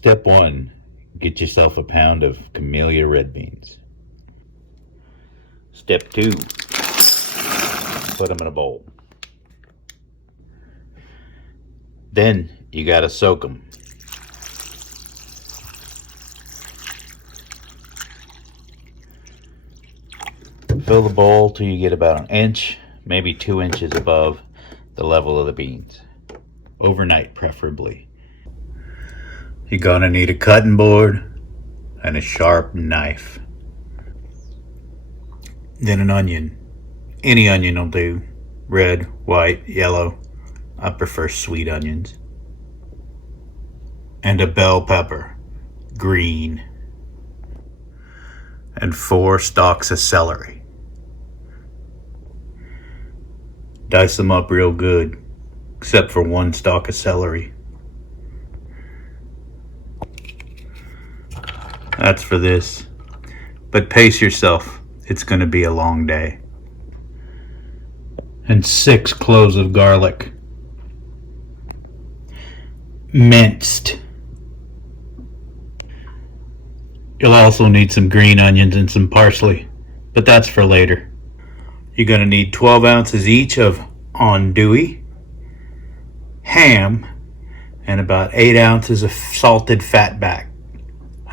Step 1. Get yourself a pound of Camelia red beans. Step 2. Put them in a bowl. Then you gotta soak them. Fill the bowl till you get about an inch, maybe 2 inches above the level of the beans. Overnight, preferably. You're gonna need a cutting board and a sharp knife. Then an onion. Any onion will do. Red, white, yellow. I prefer sweet onions. And a bell pepper. Green. And 4 stalks of celery. Dice them up real good, except for 1 stalk of celery. That's for this. But pace yourself. It's going to be a long day. And 6 cloves of garlic. Minced. You'll also need some green onions and some parsley, but that's for later. You're going to need 12 ounces each of andouille, ham, and about 8 ounces of salted fatback.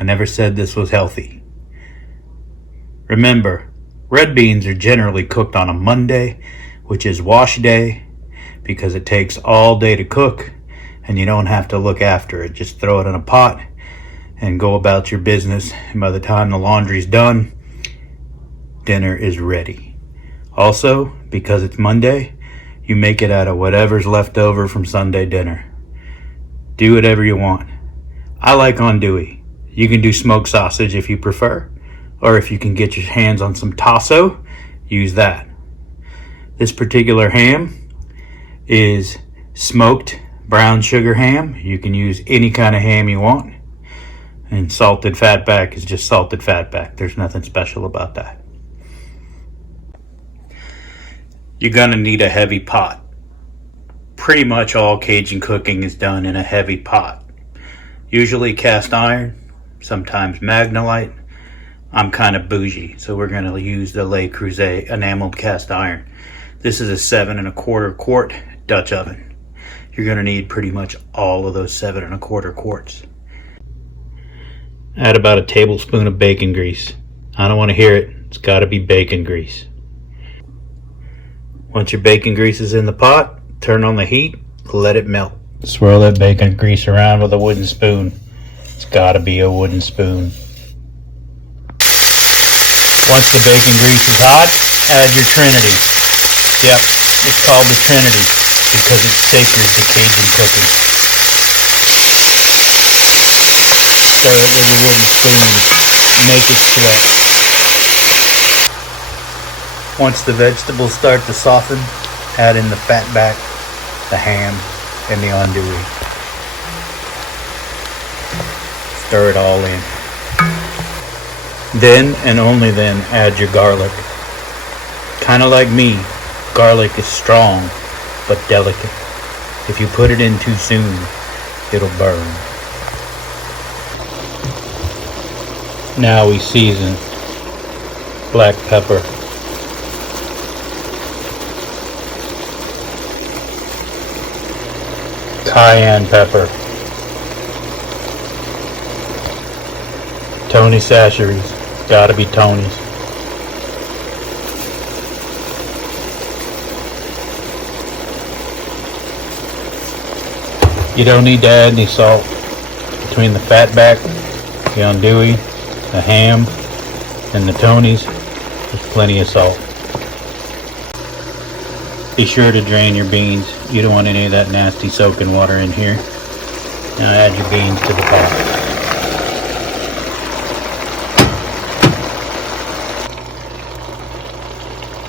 I never said this was healthy. Remember, red beans are generally cooked on a Monday, which is wash day, because it takes all day to cook and you don't have to look after it. Just throw it in a pot and go about your business, and by the time the laundry's done, dinner is ready. Also, because it's Monday, you make it out of whatever's left over from Sunday dinner. Do whatever you want. I like andouille. You can do smoked sausage if you prefer, or if you can get your hands on some Tasso, use that. This particular ham is smoked brown sugar ham. You can use any kind of ham you want. And salted fatback is just salted fatback. There's nothing special about that. You're gonna need a heavy pot. Pretty much all Cajun cooking is done in a heavy pot. Usually cast iron, sometimes Magnolite. I'm kind of bougie, so we're gonna use the Le Creuset enameled cast iron. This is a 7 1/4 quart Dutch oven. You're gonna need pretty much all of those 7 1/4 quarts. Add about a tablespoon of bacon grease. I don't want to hear it. It's got to be bacon grease. Once your bacon grease is in the pot, turn on the heat, let it melt. Swirl that bacon grease around with a wooden spoon. It's got to be a wooden spoon. Once the bacon grease is hot, add your Trinity. Yep, it's called the Trinity because it's sacred to Cajun cooking. Stir it with your wooden spoon. Make it sweat. Once the vegetables start to soften, add in the fatback, the ham, and the andouille. Stir it all in. Then and only then add your garlic. Kind of like me, garlic is strong but delicate. If you put it in too soon, it'll burn. Now we season. Black pepper. Cayenne pepper. Tony Chachere's. Gotta be Tony's. You don't need to add any salt. Between the fatback, the andouille, the ham, and the Tony's, there's plenty of salt. Be sure to drain your beans. You don't want any of that nasty soaking water in here. Now add your beans to the pot.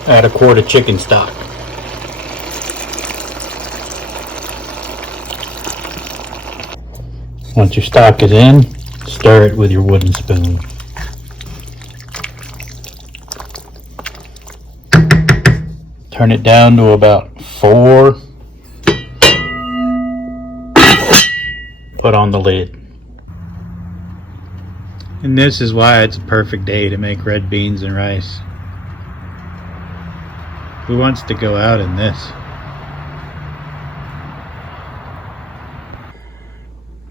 Add a quart of chicken stock. Once your stock is in, stir it with your wooden spoon. Turn it down to about 4. Put on the lid. And this is why it's a perfect day to make red beans and rice. Who wants to go out in this?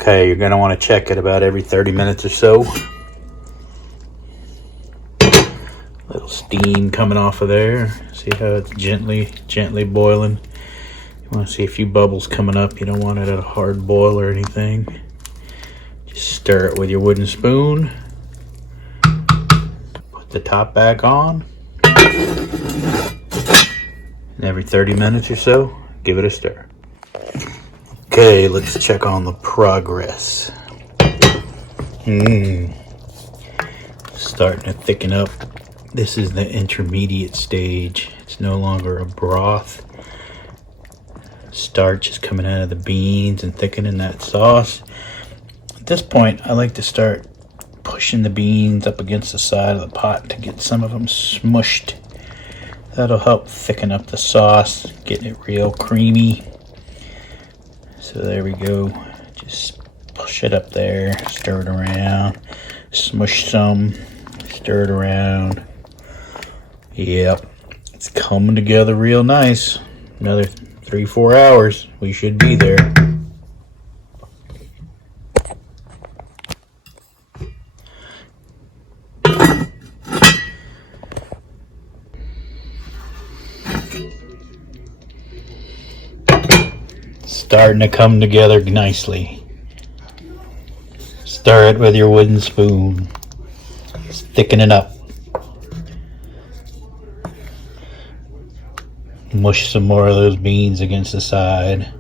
Okay, you're going to want to check it about every 30 minutes or so. Little steam coming off of there. See how it's gently boiling. You want to see a few bubbles coming up. You don't want it at a hard boil or anything. Just stir it with your wooden spoon. Put the top back on. And every 30 minutes or so, give it a stir. Okay, let's check on the progress. Starting to thicken up. This is the intermediate stage. It's no longer a broth. Starch is coming out of the beans and thickening that sauce. At this point, I like to start pushing the beans up against the side of the pot to get some of them smushed. That'll help thicken up the sauce, getting it real creamy. So there we go. Just push it up there, stir it around, smush some, stir it around. Yep, it's coming together real nice. Another 3-4 hours, we should be there. Starting to come together nicely. Stir it with your wooden spoon. It's thickening up. Mush some more of those beans against the side.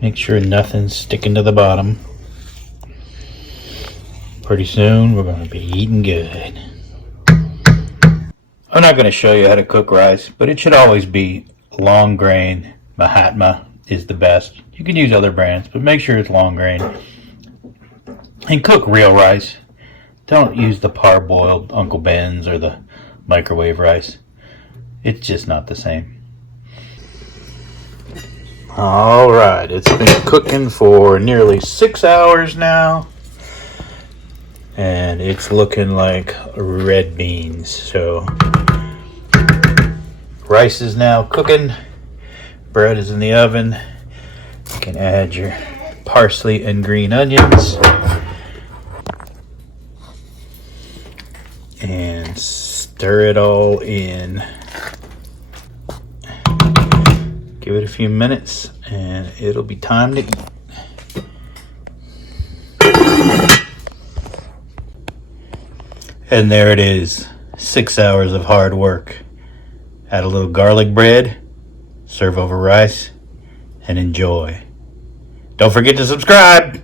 Make sure nothing's sticking to the bottom. Pretty soon we're going to be eating good. I'm not going to show you how to cook rice, but it should always be long grain. Mahatma is the best. You can use other brands, but make sure it's long grain. And cook real rice. Don't use the parboiled Uncle Ben's or the microwave rice. It's just not the same. Alright, it's been cooking for nearly 6 hours now. And it's looking like red beans. So rice is now cooking. Bread is in the oven. You can add your parsley and green onions. And stir it all in. Give it a few minutes and it'll be time to eat. And there it is, 6 hours of hard work. Add a little garlic bread, serve over rice, and enjoy. Don't forget to subscribe.